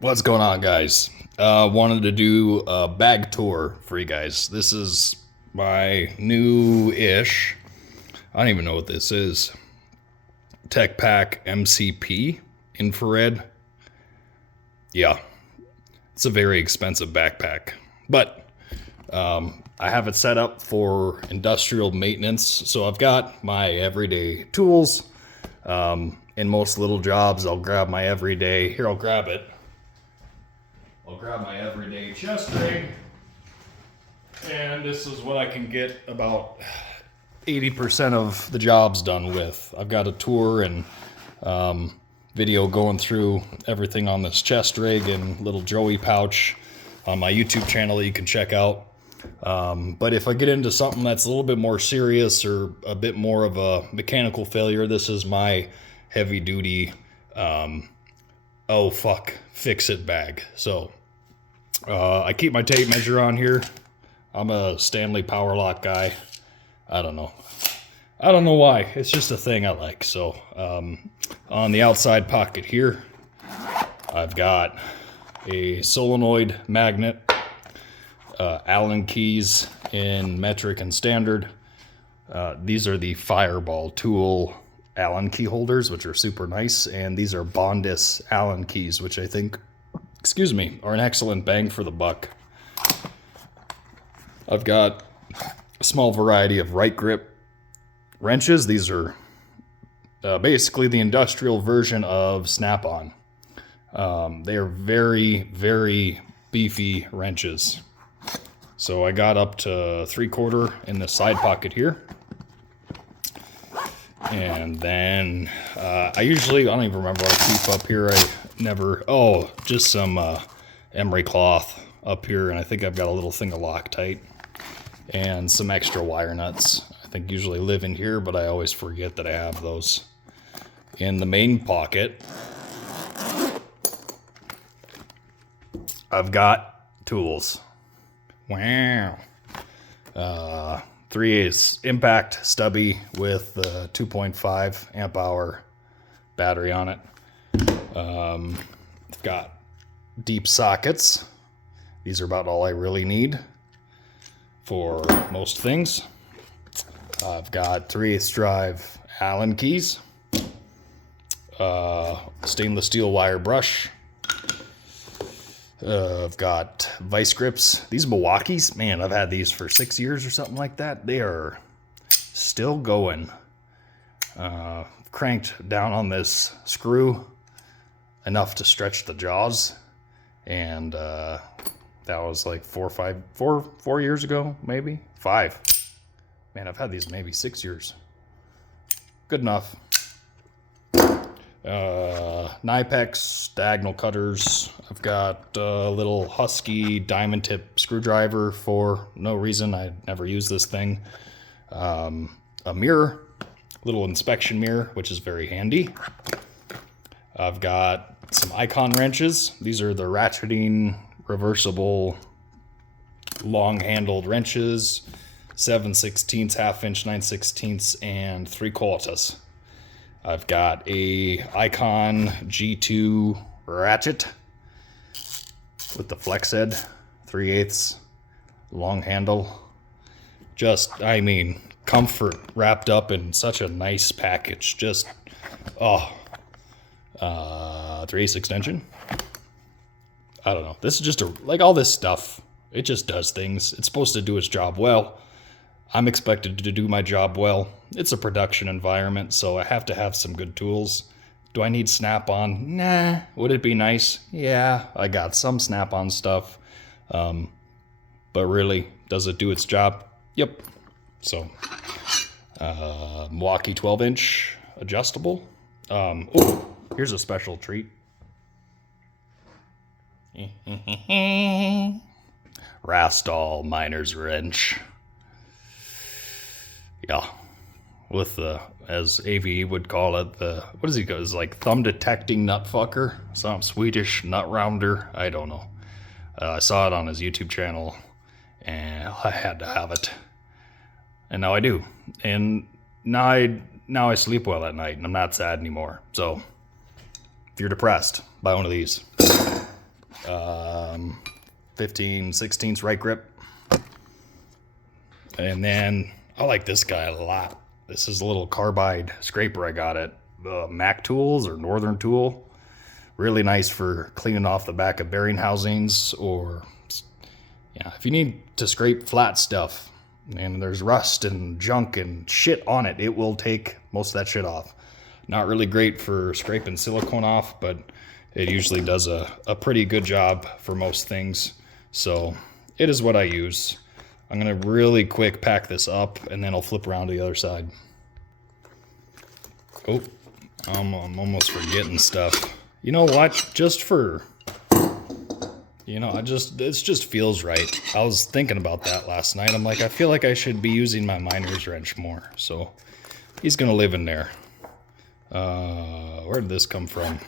What's going on, guys? Wanted to do a bag tour for you guys. This is my new-ish, I don't even know what this is, Tech Pack MCP infrared. Yeah, it's a very expensive backpack, but I have it set up for industrial maintenance. So I've got my everyday tools. In most little jobs, I'll grab my everyday, here, I'll grab it. I'll grab my everyday chest rig, and this is what I can get about 80% of the jobs done with. I've got a tour and video going through everything on this chest rig and little Joey pouch on my YouTube channel that you can check out. But if I get into something that's a little bit more serious or a bit more of a mechanical failure, this is my heavy duty fix it bag. So I keep my tape measure on here. I'm a Stanley Power Lock guy. I don't know why. It's just a thing I like. So on the outside pocket here, I've got a solenoid magnet, Allen keys in metric and standard. These are the Fireball tool Allen key holders, which are super nice. And these are Bondis Allen keys, which I think, are an excellent bang for the buck. I've got a small variety of right grip wrenches. These are basically the industrial version of Snap-on. They are very, very beefy wrenches. So I got up to 3/4 in the side pocket here. And then I don't even remember what I keep up here. Just some emery cloth up here. And I think I've got a little thing of Loctite and some extra wire nuts. I think usually live in here, but I always forget that I have those. In the main pocket, I've got tools. Wow. 3/8 impact stubby with a 2.5 amp hour battery on it. I've got deep sockets. These are about all I really need for most things. I've got 3/8 drive Allen keys, stainless steel wire brush. I've got vice grips. These Milwaukee's, man, I've had these for 6 years or something like that. They are still going. Cranked down on this screw enough to stretch the jaws, and that was like 4 years ago, maybe 5. Man, I've had these maybe 6 years. Good enough. Knipex diagonal cutters. I've got a little Husky diamond tip screwdriver for no reason. I never use this thing. A mirror, little inspection mirror, which is very handy. I've got some icon wrenches. These are the ratcheting reversible long-handled wrenches, 7/16, ½ inch, 9/16, and 3/4. I've got a Icon G2 ratchet with the flex head, 3/8 long handle. Comfort wrapped up in such a nice package. 3/8 extension. I don't know. This is just all this stuff. It just does things. It's supposed to do its job well. I'm expected to do my job well. It's a production environment, so I have to have some good tools. Do I need Snap-on? Nah. Would it be nice? Yeah, I got some Snap-on stuff. But really, does it do its job? Yep. So, Milwaukee 12-inch adjustable. Here's a special treat. Rastall miner's wrench. Yeah, with the, as AV would call it, what does he go? It's like thumb detecting nut fucker, some Swedish nut rounder. I don't know. I saw it on his YouTube channel, and I had to have it, and now I do. And now I sleep well at night, and I'm not sad anymore. So, if you're depressed, buy one of these. 15/16 right grip. And then I like this guy a lot. This is a little carbide scraper I got at Mac Tools or Northern Tool. Really nice for cleaning off the back of bearing housings, or if you need to scrape flat stuff and there's rust and junk and shit on it, it will take most of that shit off. Not really great for scraping silicone off, but it usually does a pretty good job for most things. So it is what I use. I'm gonna really quick pack this up and then I'll flip around to the other side. Oh, I'm almost forgetting stuff. You know what? Just for, it just feels right. I was thinking about that last night. I'm like, I feel like I should be using my miner's wrench more. So he's gonna live in there. Where did this come from?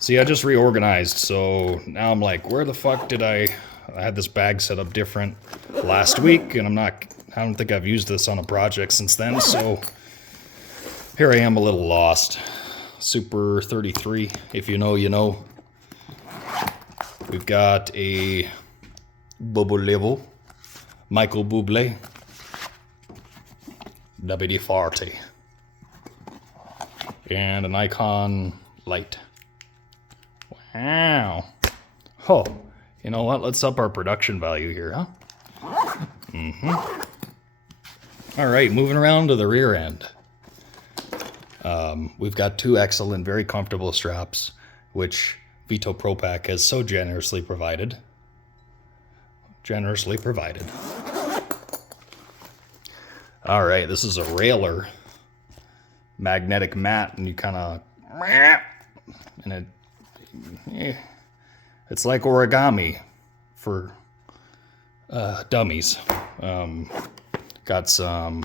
See, I just reorganized. So now I'm like, where the fuck did I had this bag set up different last week, and I don't think I've used this on a project since then, so here I am a little lost. Super 33, if you know, you know. We've got a Bubble Level, Michael Bublé, WD-40, and an Icon light. Wow. Oh. You know what? Let's up our production value here, huh? All right, moving around to the rear end. We've got two excellent, very comfortable straps, which Veto Pro Pack has so generously provided. All right, this is a railer magnetic mat, and you kind of, and it's like origami for dummies. Got some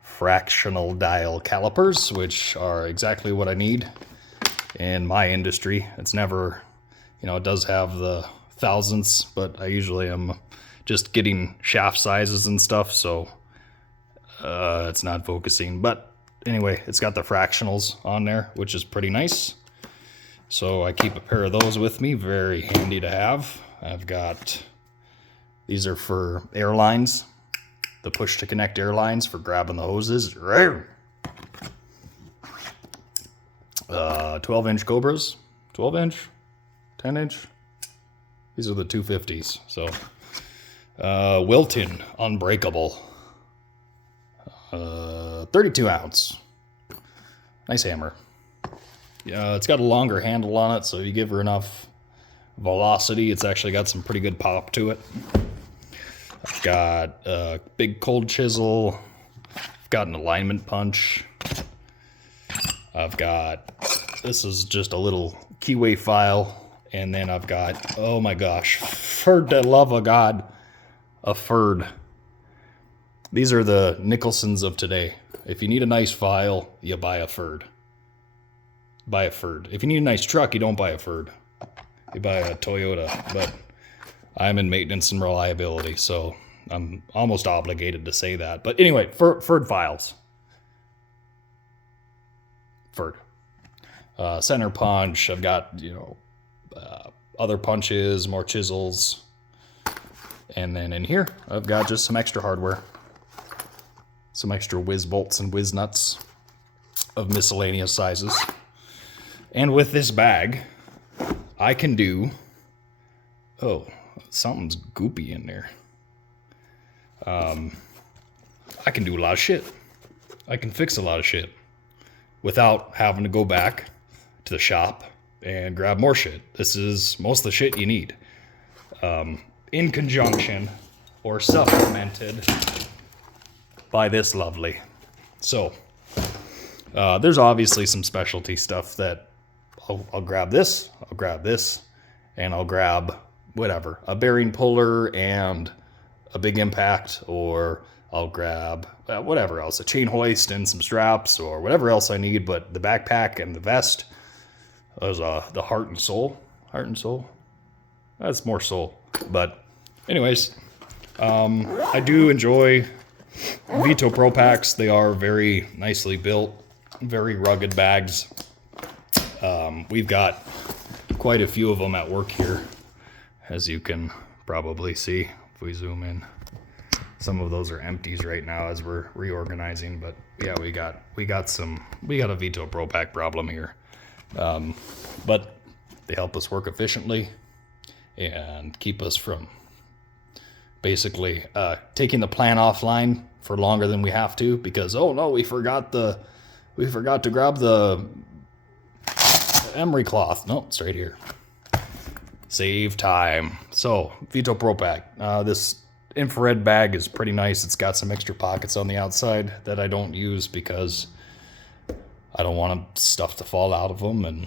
fractional dial calipers, which are exactly what I need in my industry. It's never, it does have the thousandths, but I usually am just getting shaft sizes and stuff, so it's not focusing. But anyway, it's got the fractionals on there, which is pretty nice. So I keep a pair of those with me, very handy to have. I've got, these are for airlines, the push to connect airlines for grabbing the hoses. 12-inch Cobras, 12-inch, 10-inch. These are the 250s. So Wilton Unbreakable, 32 ounce, nice hammer. It's got a longer handle on it, so you give her enough velocity, it's actually got some pretty good pop to it. I've got a big cold chisel. I've got an alignment punch. I've got, this is just a little keyway file. And then I've got, oh my gosh, for the love of God, a Ferd. These are the Nicholsons of today. If you need a nice file, you buy a Ferd. Buy a Ferd. If you need a nice truck, you don't buy a Ferd. You buy a Toyota. But I'm in maintenance and reliability, so I'm almost obligated to say that. But anyway, Ferd files. Ferd. Center punch. I've got, other punches, more chisels. And then in here, I've got just some extra hardware. Some extra whiz bolts and whiz nuts of miscellaneous sizes. And with this bag, I can do, oh, something's goopy in there. I can do a lot of shit. I can fix a lot of shit without having to go back to the shop and grab more shit. This is most of the shit you need. In conjunction or supplemented by this lovely. So, there's obviously some specialty stuff that I'll grab this, and I'll grab whatever, a bearing puller and a big impact, or I'll grab whatever else, a chain hoist and some straps, or whatever else I need. But the backpack and the vest is the heart and soul. Heart and soul? That's more soul. But anyways, I do enjoy Veto Pro Packs. They are very nicely built, very rugged bags. We've got quite a few of them at work here, as you can probably see if we zoom in. Some of those are empties right now as we're reorganizing, but yeah, we got a Veto Pro Pack problem here. But they help us work efficiently and keep us from basically taking the plan offline for longer than we have to, because oh no, we forgot to grab the emery cloth. No, it's right here. Save time. So Veto Pro Pack. This infrared bag is pretty nice. It's got some extra pockets on the outside that I don't use because I don't want stuff to fall out of them. And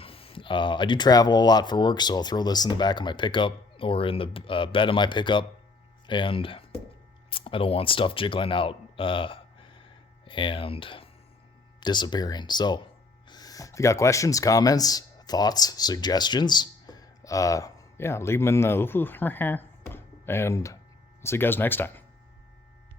I do travel a lot for work, so I'll throw this in the back of my pickup or in the bed of my pickup. And I don't want stuff jiggling out and disappearing. So if you got questions, comments, thoughts, suggestions, yeah, leave them in the and see you guys next time.